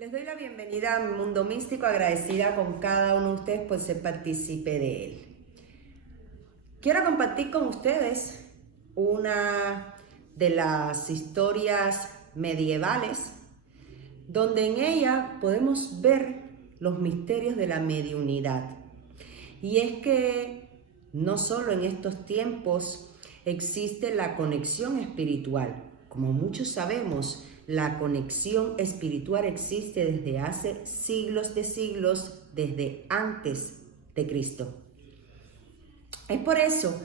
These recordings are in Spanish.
Les doy la bienvenida a Mundo Místico, agradecida con cada uno de ustedes por ser partícipe de él. Quiero compartir con ustedes una de las historias medievales, donde en ella podemos ver los misterios de la mediunidad. Y es que no solo en estos tiempos existe la conexión espiritual. Como muchos sabemos, la conexión espiritual existe desde hace siglos de siglos, desde antes de Cristo. Es por eso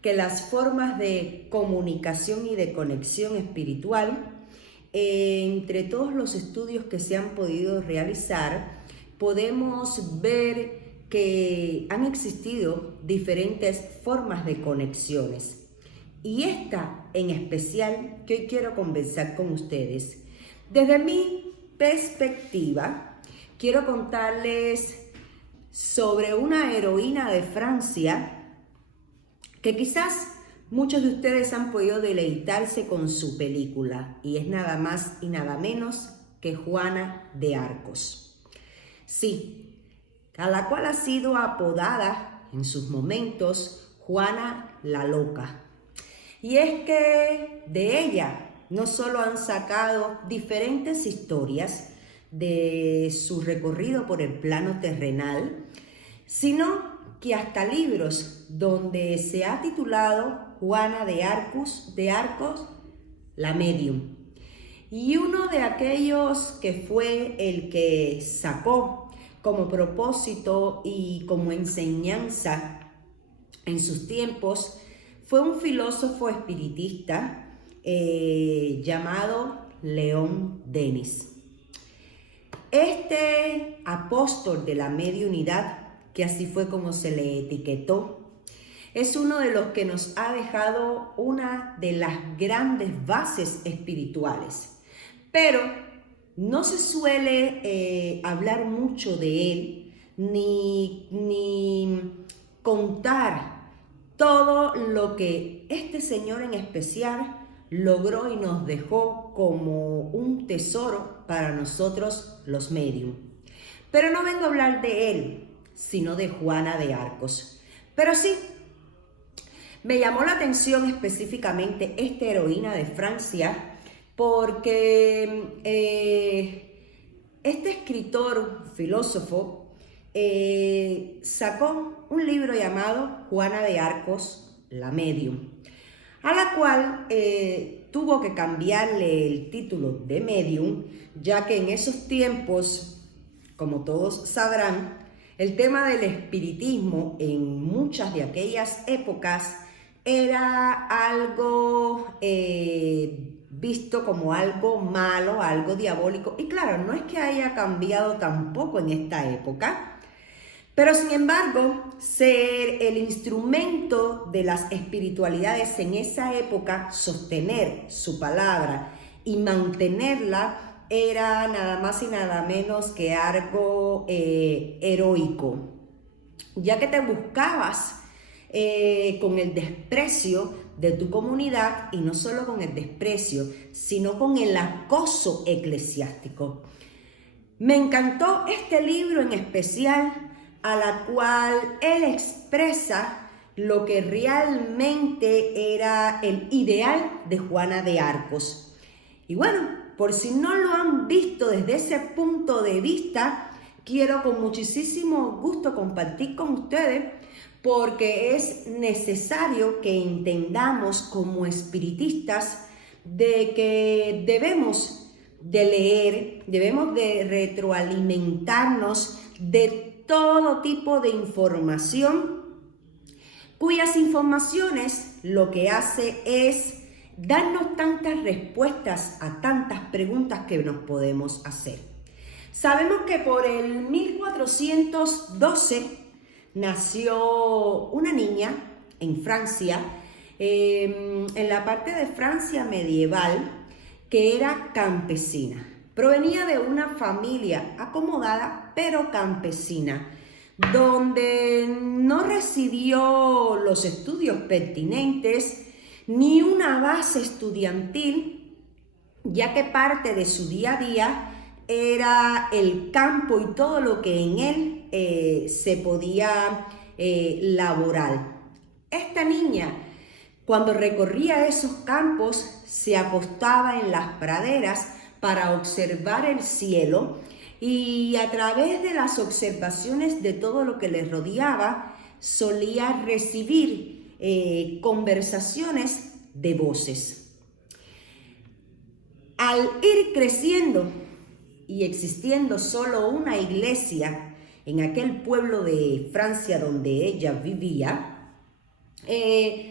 que las formas de comunicación y de conexión espiritual, entre todos los estudios que se han podido realizar, podemos ver que han existido diferentes formas de conexiones. Y esta en especial que hoy quiero conversar con ustedes. Desde mi perspectiva, quiero contarles sobre una heroína de Francia que quizás muchos de ustedes han podido deleitarse con su película, y es nada más y nada menos que Juana de Arcos. Sí, a la cual ha sido apodada en sus momentos Juana la Loca. Y es que de ella no solo han sacado diferentes historias de su recorrido por el plano terrenal, sino que hasta libros donde se ha titulado Juana de Arcos, la medium. Y uno de aquellos que fue el que sacó como propósito y como enseñanza en sus tiempos fue un filósofo espiritista llamado León Denis. Este apóstol de la mediunidad, que así fue como se le etiquetó, es uno de los que nos ha dejado una de las grandes bases espirituales. Pero no se suele hablar mucho de él, ni contar todo lo que este señor en especial logró y nos dejó como un tesoro para nosotros los medium. Pero no vengo a hablar de él, sino de Juana de Arcos. Pero sí, me llamó la atención específicamente esta heroína de Francia, porque este escritor, filósofo, sacó un libro llamado Juana de Arcos, la medium, a la cual tuvo que cambiarle el título de medium, ya que en esos tiempos, como todos sabrán, el tema del espiritismo en muchas de aquellas épocas era algo visto como algo malo, algo diabólico. Y claro, no es que haya cambiado tampoco en esta época, pero sin embargo, ser el instrumento de las espiritualidades en esa época, sostener su palabra y mantenerla, era nada más y nada menos que algo heroico, ya que te buscabas con el desprecio de tu comunidad, y no solo con el desprecio, sino con el acoso eclesiástico. Me encantó este libro en especial, a la cual él expresa lo que realmente era el ideal de Juana de Arcos. Y bueno, por si no lo han visto desde ese punto de vista, quiero con muchísimo gusto compartir con ustedes, porque es necesario que entendamos como espiritistas de que debemos de leer, debemos de retroalimentarnos de todo tipo de información, cuyas informaciones lo que hace es darnos tantas respuestas a tantas preguntas que nos podemos hacer. Sabemos que por el 1412 nació una niña en Francia, en la parte de Francia medieval, que era campesina. Provenía de una familia acomodada, pero campesina, donde no recibió los estudios pertinentes ni una base estudiantil, ya que parte de su día a día era el campo y todo lo que en él se podía laborar. Esta niña, cuando recorría esos campos, se acostaba en las praderas para observar el cielo, y a través de las observaciones de todo lo que le rodeaba, solía recibir conversaciones de voces. Al ir creciendo y existiendo solo una iglesia en aquel pueblo de Francia donde ella vivía, ella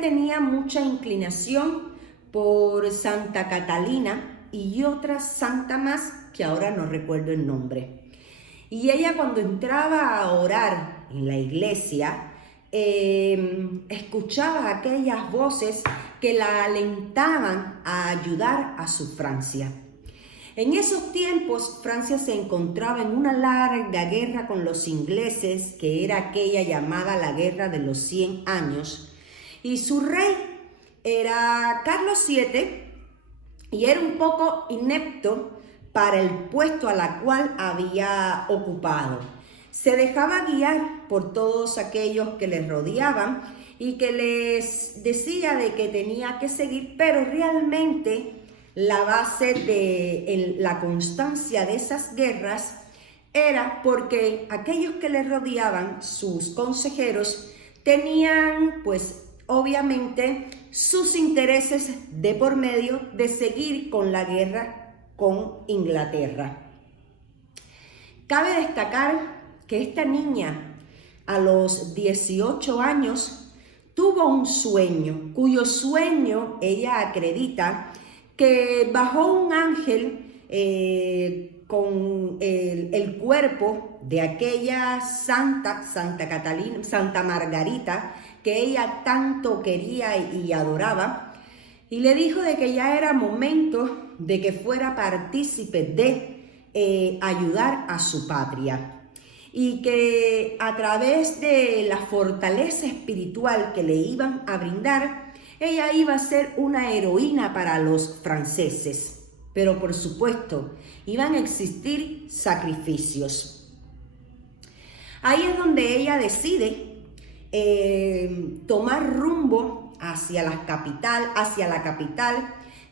tenía mucha inclinación por Santa Catalina y otra santa más que ahora no recuerdo el nombre. Y ella, cuando entraba a orar en la iglesia, escuchaba aquellas voces que la alentaban a ayudar a su Francia. En esos tiempos, Francia se encontraba en una larga guerra con los ingleses, que era aquella llamada la Guerra de los 100 años, y su rey era Carlos VII, y era un poco inepto para el puesto a la cual había ocupado. Se dejaba guiar por todos aquellos que les rodeaban y que les decía de que tenía que seguir, pero realmente la base de la constancia de esas guerras era porque aquellos que les rodeaban, sus consejeros, tenían pues obviamente sus intereses de por medio de seguir con la guerra con Inglaterra. Cabe destacar que esta niña a los 18 años tuvo un sueño, cuyo sueño ella acredita que bajó un ángel con el cuerpo de aquella Santa Catalina, Santa Margarita, que ella tanto quería y adoraba, y le dijo de que ya era momento de que fuera partícipe de ayudar a su patria, y que a través de la fortaleza espiritual que le iban a brindar, ella iba a ser una heroína para los franceses, pero por supuesto iban a existir sacrificios. Ahí es donde ella decide tomar rumbo hacia la capital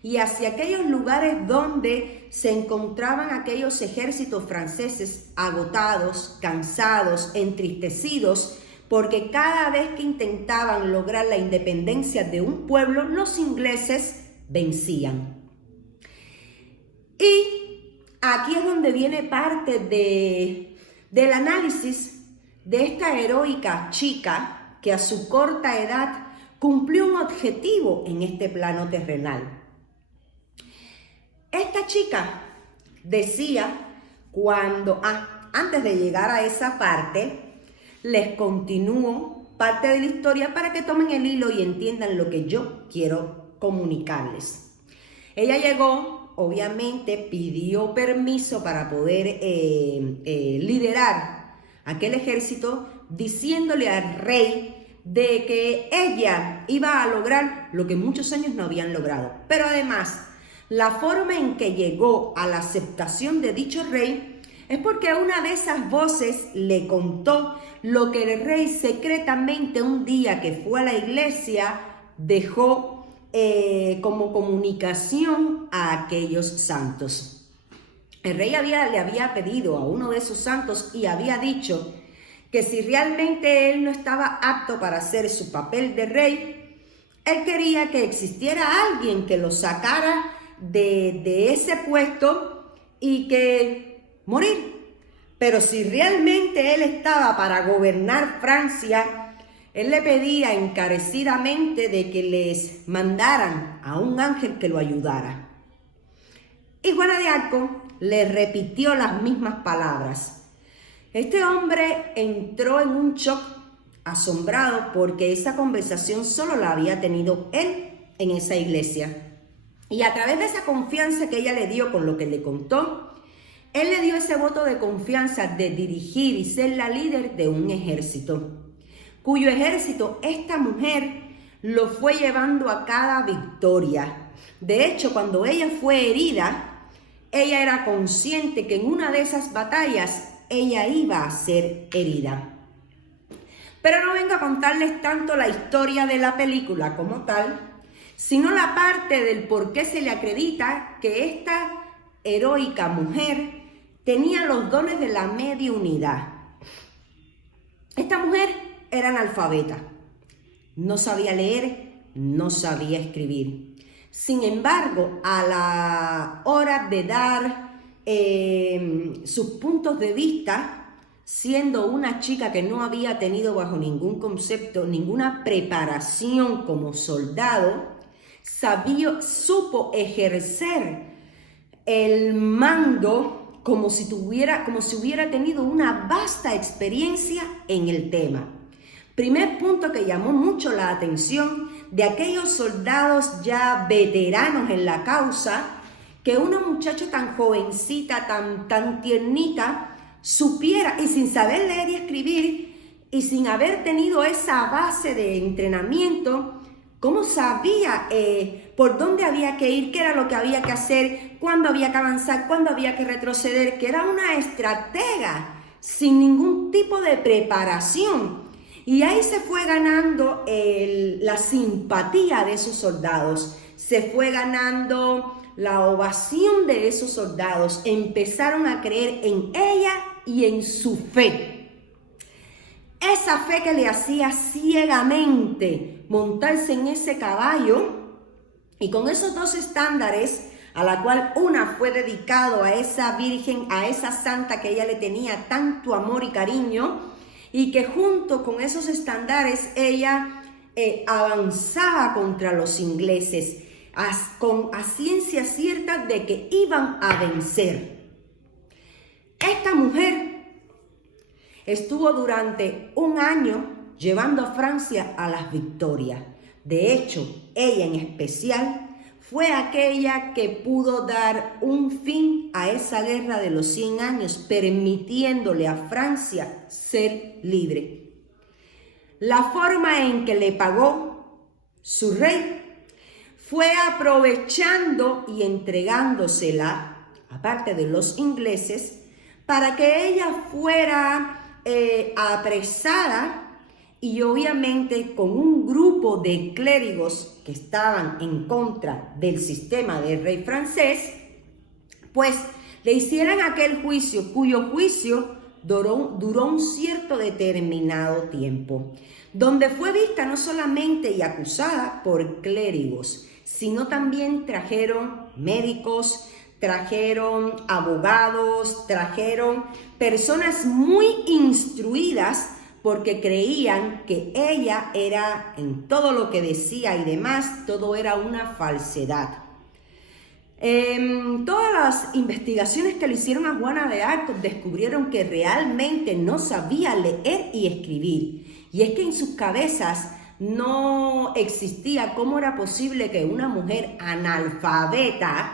y hacia aquellos lugares donde se encontraban aquellos ejércitos franceses agotados, cansados, entristecidos, porque cada vez que intentaban lograr la independencia de un pueblo, los ingleses vencían. Y aquí es donde viene parte del análisis de esta heroica chica que a su corta edad cumplió un objetivo en este plano terrenal. Esta chica decía antes de llegar a esa parte, les continúo parte de la historia para que tomen el hilo y entiendan lo que yo quiero comunicarles. Ella llegó, obviamente, pidió permiso para poder liderar aquel ejército, diciéndole al rey de que ella iba a lograr lo que muchos años no habían logrado. Pero además, la forma en que llegó a la aceptación de dicho rey es porque una de esas voces le contó lo que el rey secretamente un día que fue a la iglesia dejó como comunicación a aquellos santos. El rey le había pedido a uno de esos santos y había dicho que si realmente él no estaba apto para hacer su papel de rey, él quería que existiera alguien que lo sacara de ese puesto y que morir. Pero si realmente él estaba para gobernar Francia, él le pedía encarecidamente de que les mandaran a un ángel que lo ayudara. Y Juana de Arco le repitió las mismas palabras. Este hombre entró en un shock, asombrado, porque esa conversación solo la había tenido él en esa iglesia. Y a través de esa confianza que ella le dio con lo que le contó, él le dio ese voto de confianza de dirigir y ser la líder de un ejército, cuyo ejército esta mujer lo fue llevando a cada victoria. De hecho, cuando ella fue herida, ella era consciente que en una de esas batallas ella iba a ser herida. Pero no vengo a contarles tanto la historia de la película como tal, sino la parte del por qué se le acredita que esta heroica mujer tenía los dones de la mediunidad. Esta mujer era analfabeta, no sabía leer, no sabía escribir. Sin embargo, a la hora de dar sus puntos de vista, siendo una chica que no había tenido bajo ningún concepto, ninguna preparación como soldado, supo ejercer el mando como si hubiera tenido una vasta experiencia en el tema. Primer punto que llamó mucho la atención de aquellos soldados ya veteranos en la causa, que una muchacha tan jovencita, tan tiernita, supiera, y sin saber leer y escribir, y sin haber tenido esa base de entrenamiento, cómo sabía por dónde había que ir, qué era lo que había que hacer, cuándo había que avanzar, cuándo había que retroceder, que era una estratega sin ningún tipo de preparación. Y ahí se fue ganando la simpatía de esos soldados, se fue ganando la ovación de esos soldados, empezaron a creer en ella y en su fe. Esa fe que le hacía ciegamente montarse en ese caballo, y con esos dos estándares, a la cual una fue dedicado a esa virgen, a esa santa que ella le tenía tanto amor y cariño, y que junto con esos estándares ella avanzaba contra los ingleses a ciencia cierta de que iban a vencer. Esta mujer estuvo durante un año llevando a Francia a las victorias. De hecho, ella en especial fue aquella que pudo dar un fin a esa guerra de los 100 años, permitiéndole a Francia ser libre. La forma en que le pagó su rey fue aprovechando y entregándosela, aparte de los ingleses, para que ella fuera apresada, y obviamente con un grupo de clérigos que estaban en contra del sistema del rey francés, pues le hicieran aquel juicio, cuyo juicio duró un cierto determinado tiempo, donde fue vista no solamente y acusada por clérigos, sino también trajeron médicos, trajeron abogados, trajeron personas muy instruidas, porque creían que ella era, en todo lo que decía y demás, todo era una falsedad. Todas las investigaciones que le hicieron a Juana de Arco descubrieron que realmente no sabía leer y escribir. Y es que en sus cabezas no existía cómo era posible que una mujer analfabeta,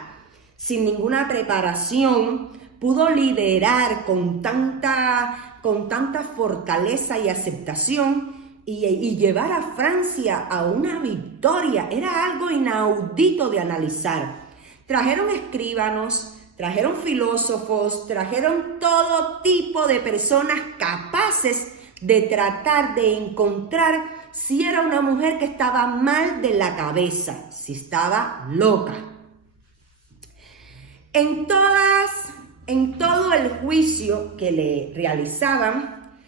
sin ninguna preparación, pudo liderar con tanta fortaleza y aceptación y llevar a Francia a una victoria. Era algo inaudito de analizar. Trajeron escribanos, trajeron filósofos, trajeron todo tipo de personas capaces de tratar de encontrar si era una mujer que estaba mal de la cabeza, si estaba loca. En todo el juicio que le realizaban,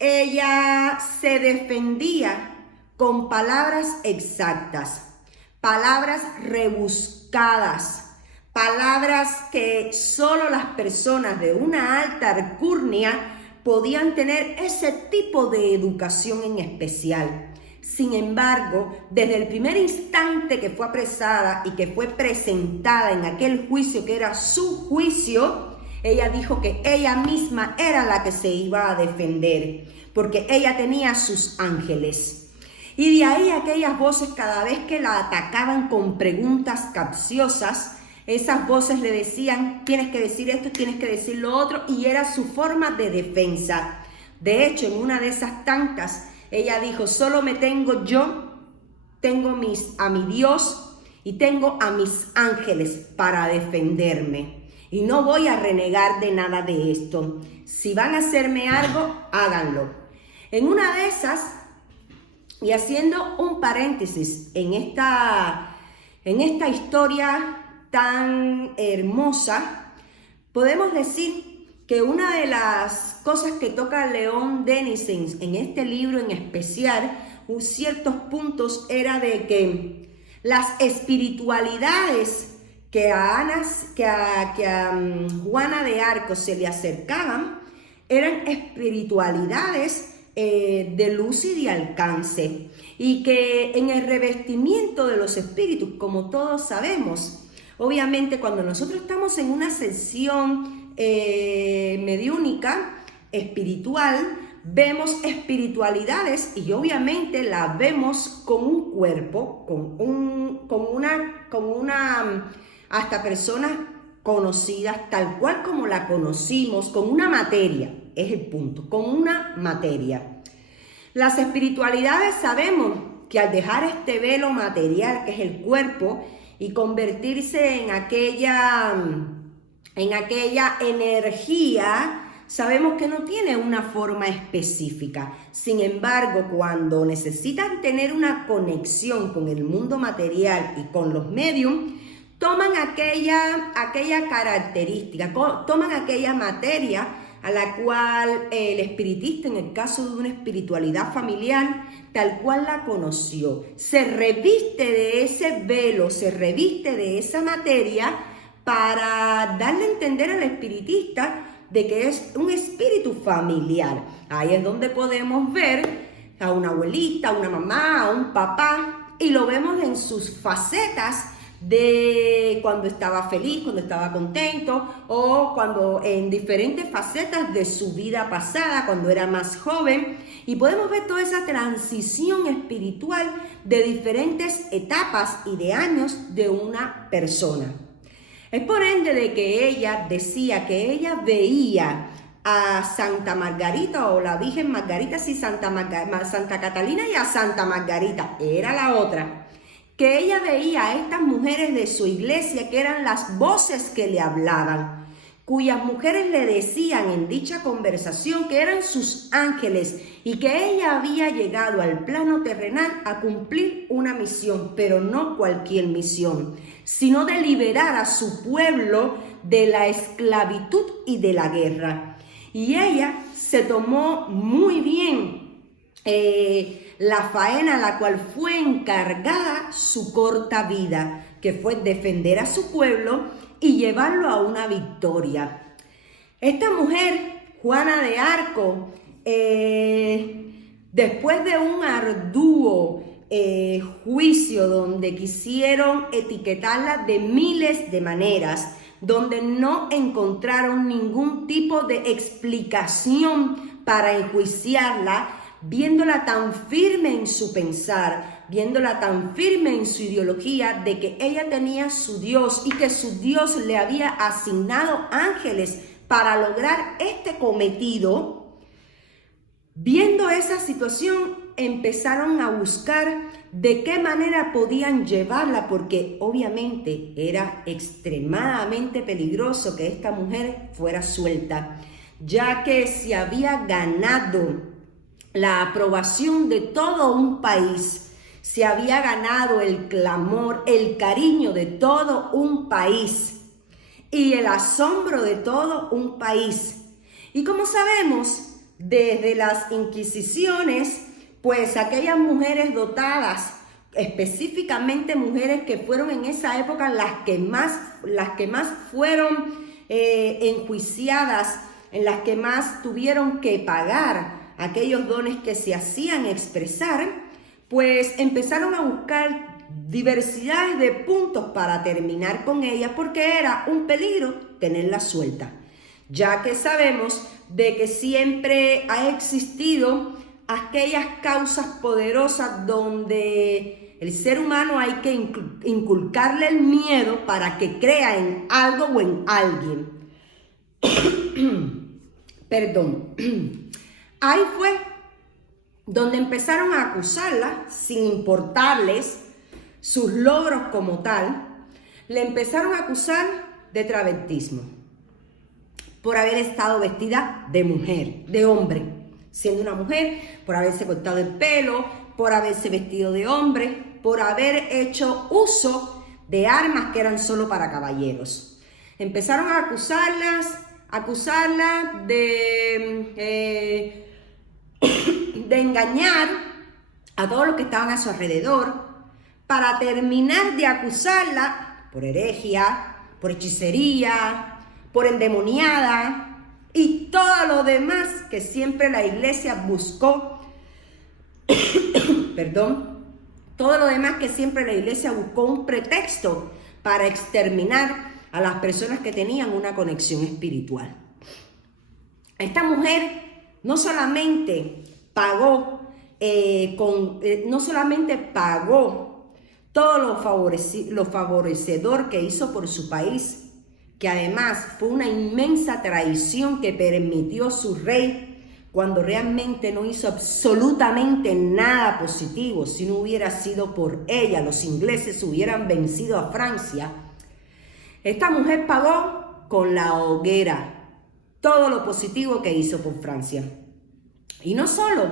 ella se defendía con palabras exactas, palabras rebuscadas, palabras que solo las personas de una alta alcurnia podían tener ese tipo de educación en especial. Sin embargo, desde el primer instante que fue apresada y que fue presentada en aquel juicio que era su juicio, ella dijo que ella misma era la que se iba a defender, porque ella tenía sus ángeles. Y de ahí aquellas voces, cada vez que la atacaban con preguntas capciosas, esas voces le decían, tienes que decir esto, tienes que decir lo otro, y era su forma de defensa. De hecho, en una de esas tantas, ella dijo, solo me tengo yo tengo a mi Dios y tengo a mis ángeles para defenderme. Y no voy a renegar de nada de esto. Si van a hacerme algo, háganlo. En una de esas, y haciendo un paréntesis en esta historia tan hermosa, podemos decir que una de las cosas que toca Leon Denis en este libro en especial, ciertos puntos, era de que las espiritualidades que a Juana de Arco se le acercaban eran espiritualidades de luz y de alcance, y que en el revestimiento de los espíritus, como todos sabemos, obviamente cuando nosotros estamos en una sesión mediúnica, espiritual, vemos espiritualidades y obviamente la vemos con un cuerpo, con una hasta personas conocidas, tal cual como la conocimos, con una materia, es el punto, con una materia. Las espiritualidades sabemos que al dejar este velo material, que es el cuerpo, y convertirse en aquella energía, sabemos que no tiene una forma específica. Sin embargo, cuando necesitan tener una conexión con el mundo material y con los medios, toman aquella característica, toman aquella materia a la cual el espiritista, en el caso de una espiritualidad familiar, tal cual la conoció, se reviste de ese velo, se reviste de esa materia para darle a entender al espiritista de que es un espíritu familiar. Ahí es donde podemos ver a una abuelita, a una mamá, a un papá, y lo vemos en sus facetas de cuando estaba feliz, cuando estaba contento, o cuando en diferentes facetas de su vida pasada, cuando era más joven, y podemos ver toda esa transición espiritual de diferentes etapas y de años de una persona. Es por ende de que ella decía que ella veía a Santa Margarita, o la Virgen Margarita, sí, Santa Catalina, y a Santa Margarita, era la otra, que ella veía a estas mujeres de su iglesia, que eran las voces que le hablaban, cuyas mujeres le decían en dicha conversación que eran sus ángeles y que ella había llegado al plano terrenal a cumplir una misión, pero no cualquier misión, sino de liberar a su pueblo de la esclavitud y de la guerra. Y ella se tomó muy bien la faena a la cual fue encargada su corta vida, que fue defender a su pueblo y llevarlo a una victoria. Esta mujer, Juana de Arco, después de un arduo juicio donde quisieron etiquetarla de miles de maneras, donde no encontraron ningún tipo de explicación para enjuiciarla, viéndola tan firme en su pensar, viéndola tan firme en su ideología de que ella tenía su Dios y que su Dios le había asignado ángeles para lograr este cometido. Viendo esa situación, empezaron a buscar de qué manera podían llevarla, porque obviamente era extremadamente peligroso que esta mujer fuera suelta, ya que se había ganado la aprobación de todo un país, se había ganado el clamor, el cariño de todo un país y el asombro de todo un país. Y como sabemos, desde las Inquisiciones, pues aquellas mujeres dotadas, específicamente mujeres que fueron en esa época las que más fueron enjuiciadas, en las que más tuvieron que pagar aquellos dones que se hacían expresar, pues empezaron a buscar diversidades de puntos para terminar con ella, porque era un peligro tenerla suelta, ya que sabemos de que siempre ha existido aquellas causas poderosas donde el ser humano hay que inculcarle el miedo para que crea en algo o en alguien. Perdón. Ahí fue donde empezaron a acusarla sin importarles sus logros como tal. Le empezaron a acusar de travestismo por haber estado vestida de mujer, de hombre, siendo una mujer, por haberse cortado el pelo, por haberse vestido de hombre, por haber hecho uso de armas que eran solo para caballeros. Empezaron a acusarla de engañar a todos los que estaban a su alrededor, para terminar de acusarla por herejía, por hechicería, por endemoniada y todo lo demás que siempre la iglesia buscó, todo lo demás que siempre la iglesia buscó un pretexto para exterminar a las personas que tenían una conexión espiritual. Esta mujer no solamente pagó todo lo favorecedor que hizo por su país, que además fue una inmensa traición que permitió su rey cuando realmente no hizo absolutamente nada positivo. Si no hubiera sido por ella, los ingleses hubieran vencido a Francia. Esta mujer pagó con la hoguera todo lo positivo que hizo por Francia. Y no solo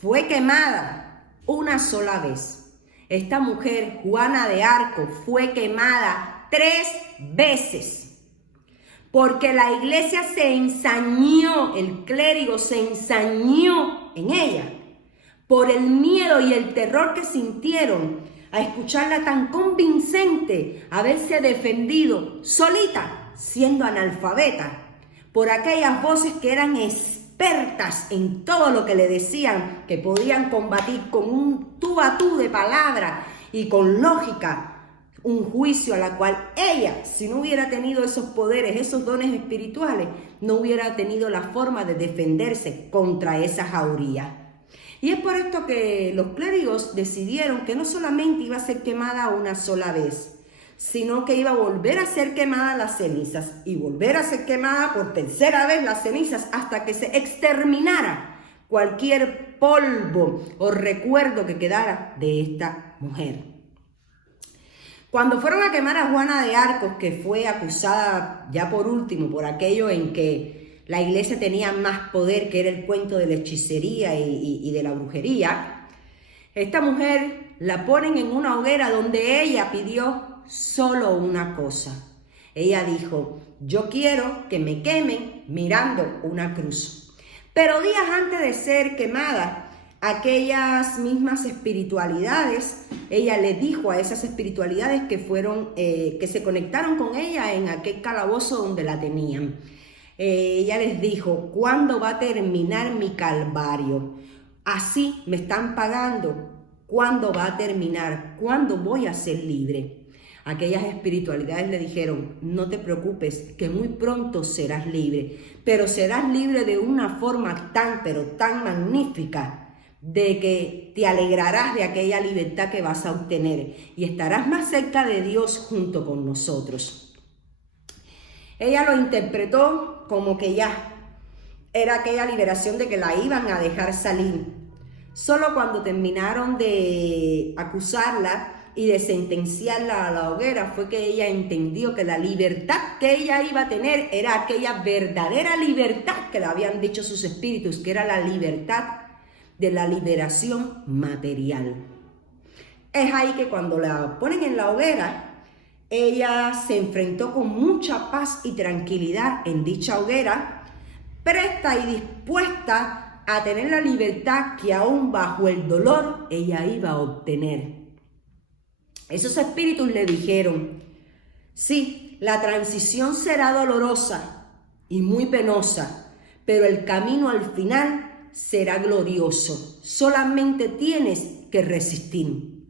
fue quemada una sola vez. Esta mujer, Juana de Arco, fue quemada 3 veces. Porque la iglesia se ensañó, el clérigo se ensañó en ella por el miedo y el terror que sintieron a escucharla tan convincente, haberse defendido solita, siendo analfabeta, por aquellas voces que eran expertas en todo lo que le decían, que podían combatir con un tú a tú de palabra y con lógica un juicio a la cual ella, si no hubiera tenido esos poderes, esos dones espirituales, no hubiera tenido la forma de defenderse contra esa jauría. Y es por esto que los clérigos decidieron que no solamente iba a ser quemada una sola vez, sino que iba a volver a ser quemada las cenizas y volver a ser quemada por tercera vez las cenizas hasta que se exterminara cualquier polvo o recuerdo que quedara de esta mujer. Cuando fueron a quemar a Juana de Arcos, que fue acusada ya por último por aquello en que la iglesia tenía más poder, que era el cuento de la hechicería y de la brujería, esta mujer la ponen en una hoguera donde ella pidió solo una cosa. Ella dijo: yo quiero que me quemen mirando una cruz. Pero días antes de ser quemada, aquellas mismas espiritualidades, ella le dijo a esas espiritualidades que fueron, que se conectaron con ella en aquel calabozo donde la tenían. Ella les dijo: ¿cuándo va a terminar mi calvario? Así me están pagando. ¿Cuándo va a terminar? ¿Cuándo voy a ser libre? Aquellas espiritualidades le dijeron: no te preocupes, que muy pronto serás libre, pero serás libre de una forma tan, pero tan magnífica, de que te alegrarás de aquella libertad que vas a obtener y estarás más cerca de Dios junto con nosotros. Ella lo interpretó como que ya era aquella liberación de que la iban a dejar salir. Solo cuando terminaron de acusarla y de sentenciarla a la hoguera fue que ella entendió que la libertad que ella iba a tener era aquella verdadera libertad que le habían dicho sus espíritus, que era la libertad de la liberación material. Es ahí que cuando la ponen en la hoguera, ella se enfrentó con mucha paz y tranquilidad en dicha hoguera, presta y dispuesta a tener la libertad que aún bajo el dolor ella iba a obtener. Esos espíritus le dijeron: sí, la transición será dolorosa y muy penosa, pero el camino al final será glorioso. Solamente tienes que resistir.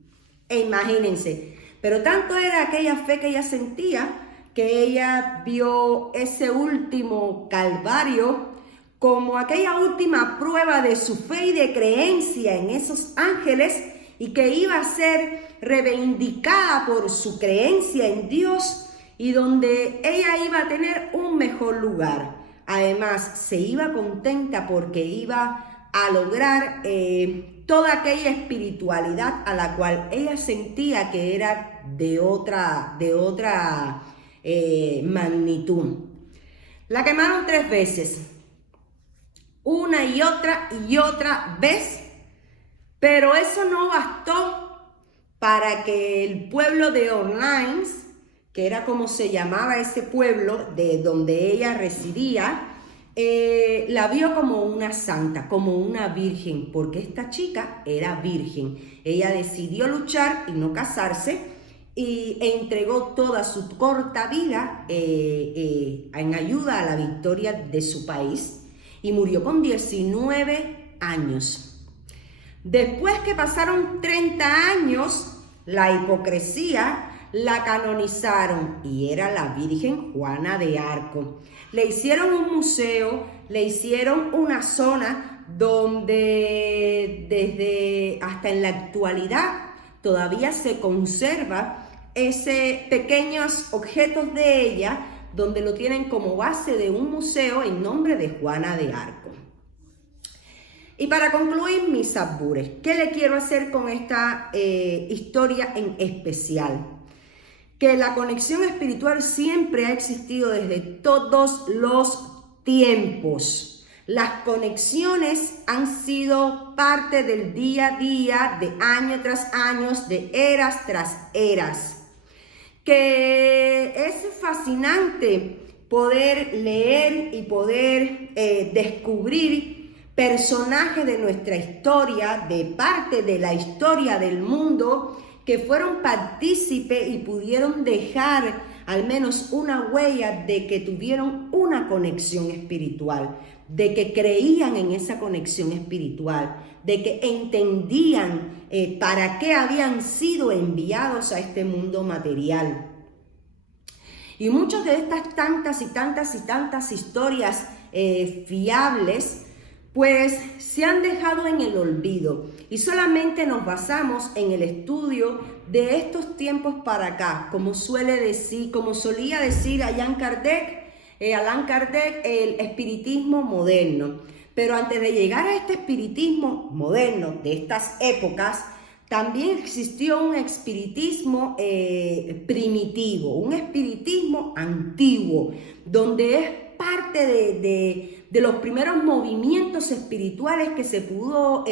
E imagínense, pero tanto era aquella fe que ella sentía, que ella vio ese último calvario como aquella última prueba de su fe y de creencia en esos ángeles, y que iba a ser reivindicada por su creencia en Dios, y donde ella iba a tener un mejor lugar. Además, se iba contenta porque iba a lograr toda aquella espiritualidad a la cual ella sentía que era de otra magnitud. La quemaron 3 veces, una y otra vez, pero eso no bastó para que el pueblo de Orleans, que era como se llamaba ese pueblo de donde ella residía, la vio como una santa, como una virgen, porque esta chica era virgen. Ella decidió luchar y no casarse, e entregó toda su corta vida en ayuda a la victoria de su país, y murió con 19 años. Después que pasaron 30 años, la hipocresía la canonizaron y era la Virgen Juana de Arco. Le hicieron un museo, le hicieron una zona donde desde hasta en la actualidad todavía se conserva pequeños objetos de ella, donde lo tienen como base de un museo en nombre de Juana de Arco. Y para concluir mis albures, ¿qué le quiero hacer con esta historia en especial? Que la conexión espiritual siempre ha existido desde todos los tiempos. Las conexiones han sido parte del día a día, de año tras año, de eras tras eras. Que es fascinante poder leer y poder descubrir personajes de nuestra historia, de parte de la historia del mundo, que fueron partícipes y pudieron dejar al menos una huella de que tuvieron una conexión espiritual, de que creían en esa conexión espiritual, de que entendían para qué habían sido enviados a este mundo material. Y muchas de estas tantas historias fiables, pues se han dejado en el olvido y solamente nos basamos en el estudio de estos tiempos para acá, como solía decir Allan Kardec, el espiritismo moderno. Pero antes de llegar a este espiritismo moderno de estas épocas, también existió un espiritismo primitivo, un espiritismo antiguo, donde es parte de los primeros movimientos espirituales que se pudo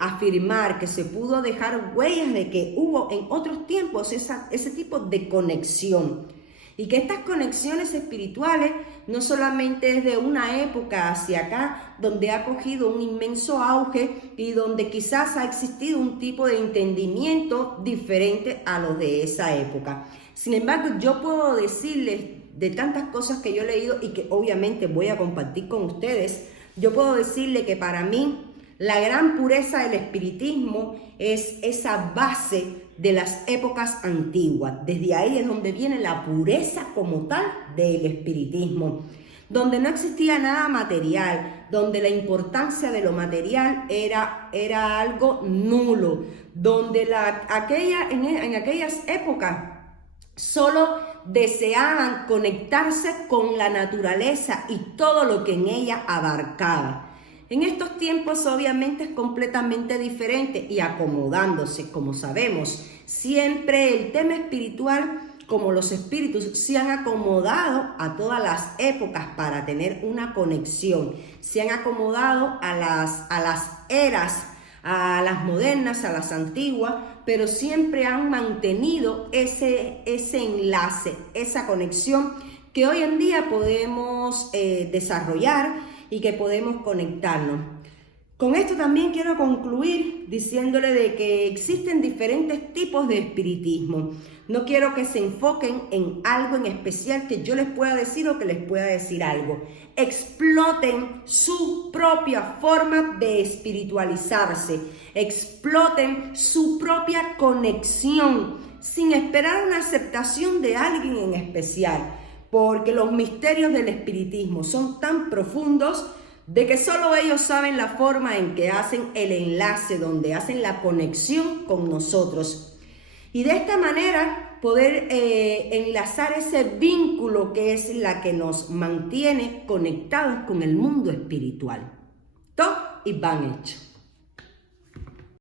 afirmar, que se pudo dejar huellas de que hubo en otros tiempos ese tipo de conexión. Y que estas conexiones espirituales no solamente es de una época hacia acá, donde ha cogido un inmenso auge y donde quizás ha existido un tipo de entendimiento diferente a los de esa época. Sin embargo, yo puedo decirles de tantas cosas que yo he leído y que obviamente voy a compartir con ustedes, yo puedo decirle que para mí la gran pureza del espiritismo es esa base de las épocas antiguas. Desde ahí es donde viene la pureza como tal del espiritismo, donde no existía nada material, donde la importancia de lo material era algo nulo, donde en aquellas épocas solo deseaban conectarse con la naturaleza y todo lo que en ella abarcaba. En estos tiempos obviamente es completamente diferente y acomodándose, como sabemos. Siempre el tema espiritual, como los espíritus, se han acomodado a todas las épocas para tener una conexión. Se han acomodado a las eras, a las modernas, a las antiguas, pero siempre han mantenido ese enlace, esa conexión que hoy en día podemos desarrollar y que podemos conectarnos. Con esto también quiero concluir diciéndole de que existen diferentes tipos de espiritismo. No quiero que se enfoquen en algo en especial que yo les pueda decir o que les pueda decir algo. Exploten su propia forma de espiritualizarse. Exploten su propia conexión sin esperar una aceptación de alguien en especial. Porque los misterios del espiritismo son tan profundos de que solo ellos saben la forma en que hacen el enlace, donde hacen la conexión con nosotros. Y de esta manera poder enlazar ese vínculo que es la que nos mantiene conectados con el mundo espiritual. y van hechos.